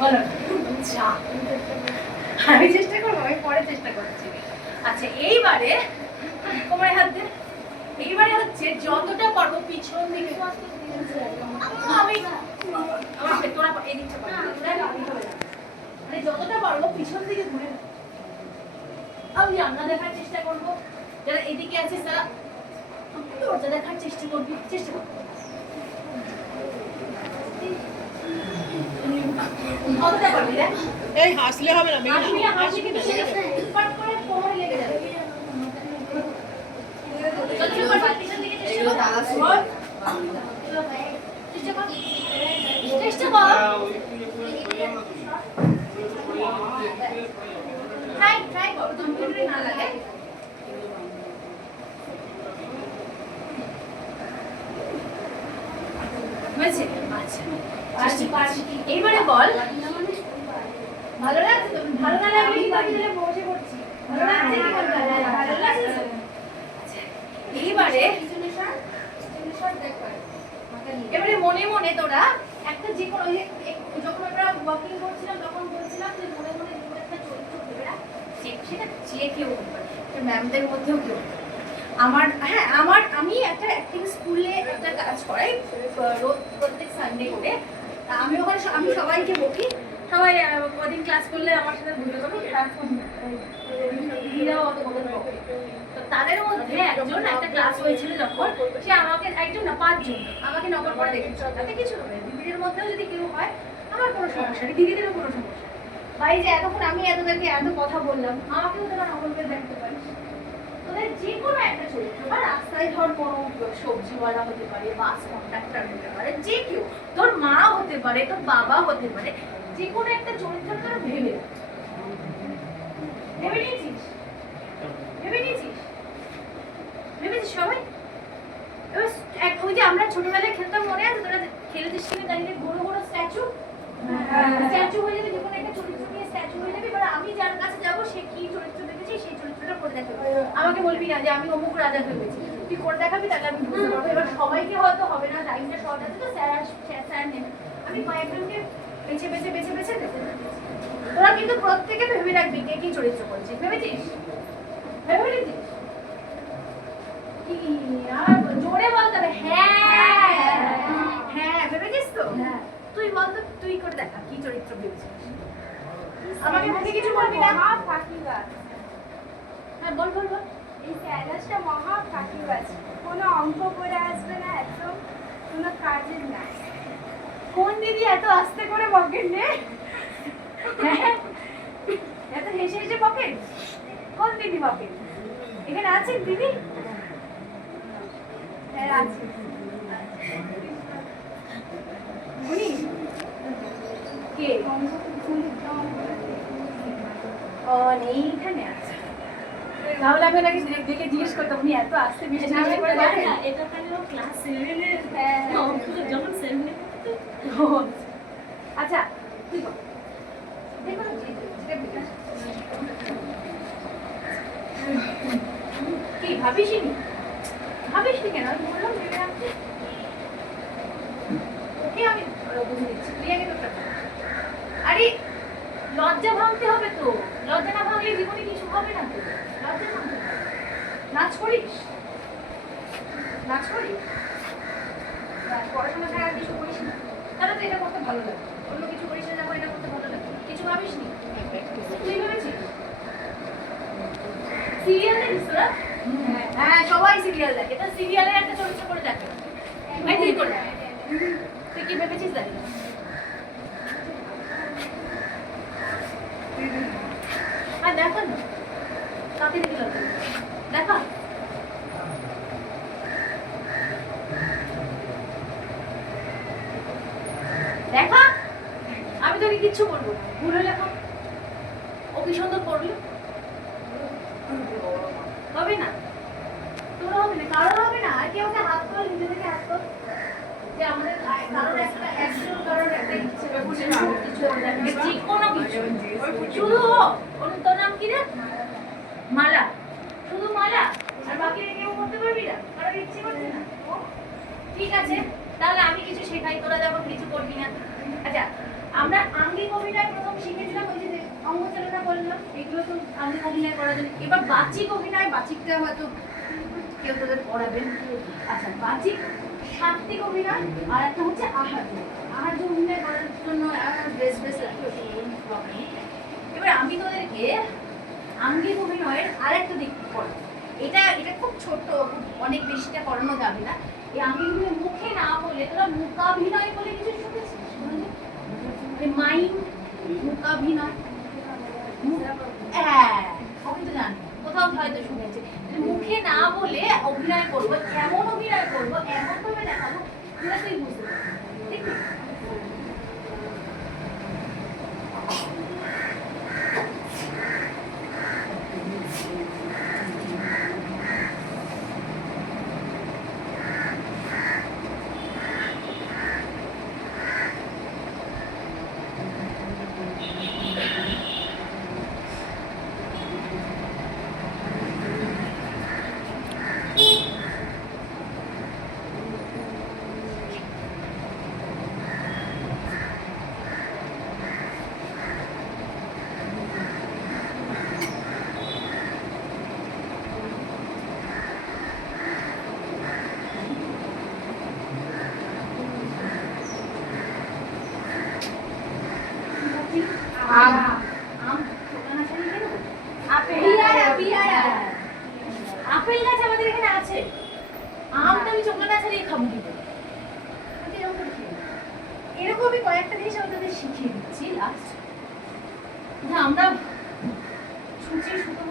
বলো আচ্ছা আমি চেষ্টা করবো, আমি পরে চেষ্টা করছি। আচ্ছা এইবারে কোমরে হাত দে। এইবারে হচ্ছে যতটা পারবো পিছন দিকে আমি আমাকে তোরা এই দিকটা মানে যতটা পারবো পিছন দিকে ঘুরে আমি জানলা দেখার চেষ্টা করবো। যারা এদিকে আছে তারা দরজা দেখার চেষ্টা করবি, চেষ্টা করবো। কতটা পারবি রে? এই হাসলে হবে না, হাসি কিন্তু পাট করে কোমরে লেগে যাবে। চেষ্টা কর। ট্রাই কর, কম্পিউটারে না লাগে। হয়েছে? আচ্ছা এইবারে বল ভালো লাগছে তো? ভালো না লাগলে কি করবি? বসে পড়ছি। ভালো লাগছে কি করবি? ভালো লাগছে। এইবারে এবারে মনে মনে তোরা একটা যে কোনো যখন আমরা ওয়াকিং করছিলাম তখন বলছিলাম যে মনে মনে দু একটা চরিত্র ভেবে রাখ, সেটা যে কেউ হতে পারে, ম্যামদের মধ্যেও কেউ। আমি একটা অ্যাক্টিং স্কুলে একটা কাজ করাই প্রত্যেক সানডে করে। আমি ওখানে আমি সবাইকে বকি, সবাই কদিন ক্লাস করলে আমার সাথে বুঝতে পারবে দিদিরাও অত বলে বকে। তো তাদের মধ্যে একজন একটা ক্লাস হয়েছিল যখন, সে আমাকে একজন না 5 জন আমাকে নকল করে দেখেছিল। তাতে কিছু হবে, দিদিদের মধ্যেও যদি কেউ হয় আমার কোনো সমস্যা নেই, দিদিদেরও কোনো সমস্যা নেই। ভাই যে এতক্ষণ আমি এতদেরকে এত কথা বললাম, আমাকেও তোরা নকল করে দেখতে পারিস। তোদের যে কোনো একটা চরিত্র, বা রাস্তায় ধর কোনো সবজিওয়ালা হতে পারে, বাস কন্ডাক্টর হতে পারে, যে কেউ, তোর মা হতে পারে, তোর বাবা হতে পারে, যে কোনো একটা চরিত্র তোরা ভেবে ভেবে নিয়েছিস? ভেবে নিয়েছিস? ভেবেছিস সবাই? এবার ওই যে আমরা ছোটবেলায় খেলতাম, মনে আছে? তোরা খেলেছিস কিনা দাঁড়িয়ে বড় বড় স্ট্যাচু স্ট্যাচু হয়ে যাবে, যে কোনো একটা চরিত্র নিয়ে স্ট্যাচু হয়ে যাবে। এবার আমি যার কাছে যাবো সে কি চরিত্র দেখেছি সেই চরিত্রটা করে দেখাবে। আমাকে বলবি না যে আমি অমুক রাজা ভেবেছি, তুই করে দেখাবি, তাহলে আমি বুঝতে পারবো। এবার সবাইকে হয়তো হবে না, টাইমটা শর্ট আছে, তো স্যার নেবে। আমি কয়েকজনকে বেছে বেছে বেছে বেছে দেবো। তোরা কিন্তু প্রত্যেকে ভেবে রাখবি কে কি চরিত্র করছিস। ভেবেছিস? ভেবে নিয়েছিস? কি আর জোরে বলতে হবে। হ্যাঁ হ্যাঁ ভেবেছিস তো? তুই বল তো, তুই করে দেখা কি চরিত্র ভেবেছিস। আমাকে মুখে কিছু বলবি না। ফাঁকিবাজ। হ্যাঁ বল বল বল। এই স্যালাসটা মহা ফাঁকিবাজ, কোনো অঙ্ক করে আসবে না, একদম কোনো কাজের না। কোন দিদি এত আস্তে করে বকেন রে? এত হেসে হেসে বকেন? কোন দিদি বকেন? এখানে আছেন দিদি? হ্যাঁ আছে। উনি কে? ও এইখানে আছে। তাহলে আমি ওনাকে দেখে জিজ্ঞেস করতাম উনি এত আস্তে বেশি করে বকেন। এটা খালি ও ক্লাস 7 এর যখন 7 এ আচ্ছা তুই বল। কি ভাবিসনি? ভাবিসনি কেন? আমি বললাম ভেবে রাখতে। ওকে আমি বুঝে দিচ্ছি, তুই আগে তোরটা বল। আরে লজ্জা ভাঙতে হবে তো, লজ্জা না ভাঙলে জীবনে কিছু হবে না তো। লজ্জা ভাঙতে হবে। নাচ করিস? নাচ করিস? পড়াশোনা ছাড়া আর কিছু করিস না? তাহলে তো এটা করতে ভালো লাগে। অন্য কিছু করিস না, যখন এটা করতে ভালো লাগে। কিছু ভাবিসনি? তুই ভেবেছিস? সিরিয়াল দেখিস তোরা? হ্যাঁ সবাই সিরিয়াল দেখে, তো সিরিয়ালের একটা চরিত্র করে দেখে। ভাই তুই করে দেখ। তুই কি ভেবেছিস জানি না। আর দেখা না কাকে দেখে লজ্জা দেখা। দেখা আমি তোকে কিচ্ছু বলবো না, ভুল হলে লেখা। ও কি সুন্দর করলো, হবে না তোর হবে না, কারোর হবে না। আর কেউ হাত তোল, নিজে থেকে হাত তোল। যে আমাদের কারোর একটা অ্যাকশন, কারোর একটা ইচ্ছে যে কোনো কিছু শুধু ওর তোর নাম কি রে? মালা, শুধু মালা, আর বাকি কেউ করতে পারবি না? কারোর ইচ্ছে করছে না? ঠিক আছে তাহলে আমি কিছু শেখাই, তোরা যখন কিছু করবি না। আচ্ছা আমরা আঙ্গিক অভিনয় প্রথম শিখেছিলাম ওই যে অঙ্গচালনা করলাম, এগুলো তো আগে অভিনয় করা যায়। এবার বাচিক অভিনয়, বাচিকটা হয়তো কেউ তোদের পড়াবেন। আচ্ছা, বাচিক সাত্ত্বিক অভিনয়, আর একটা হচ্ছে আহার্য। আহার্য অভিনয় করার জন্য ড্রেস রাখি, ওটা এবার আমি তোদেরকে আঙ্গিক অভিনয়ের আরেকটা দিক পড়াবো। এটা এটা খুব ছোট, অনেক বেশিটা করানো যাবে না। এই আঙ্গিক অভিনয় মুখে না বলে তোরা মুখাভিনয় বলে কিছু শুনেছিস? মাইম মুখাভিনয়, হ্যাঁ সবই তো জানি, কোথাও হয়তো শুনেছে। মুখে না বলে অভিনয় করবো, এমন অভিনয় করবো, এমন ভাবে দেখাবো তোরা তুই বুঝতে পারবি, ঠিক আছে? আম আম দোকান আছে কেন? আপেল আপেল গাছ আমাদের এখানে আছে। আমটা আমি চোখলা না ছাড়িয়ে খাবো কি করে? এরকমই কয়েকটা জিনিস আমি তোদের শিখিয়ে দিচ্ছি লাস্ট। আমরা ছুঁচি সুতো